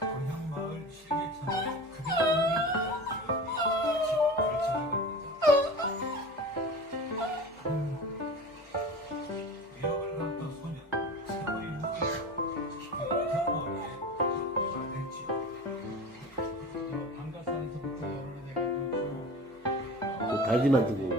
고향마을 실개천을 그대로 옮기겠다는 지역이 결정한 겁니다. 미역을 갖던 소년 세월이 묵은 경로에 개발됐지요. 다리만 두고